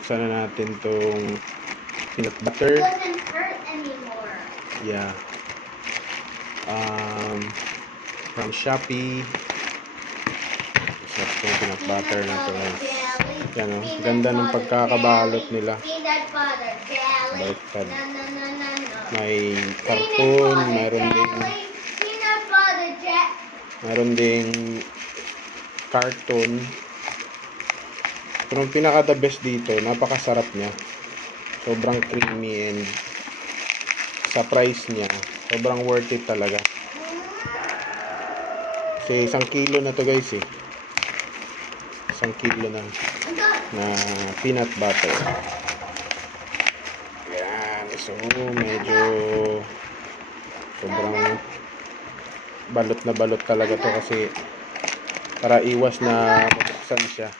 buksan na natin tong peanut butter. It doesn't hurt anymore. Yeah. From Shopee. Sarap tong peanut butter na to. Yan o. Ganda ng pagkakabalot nila. Peanut butter jelly. Baliktad. No, no, no, no, no. May karton, Peanut butter jelly. meron ding carton. Pero ang pinaka the best dito, napakasarap niya. Sobrang creamy and sa price niya, sobrang worth it talaga. Kasi 1 kilo na to guys eh. 1 kilo na peanut butter. Yan. So, medyo sobrang balot na balot talaga to kasi para iwas na mabuksan siya.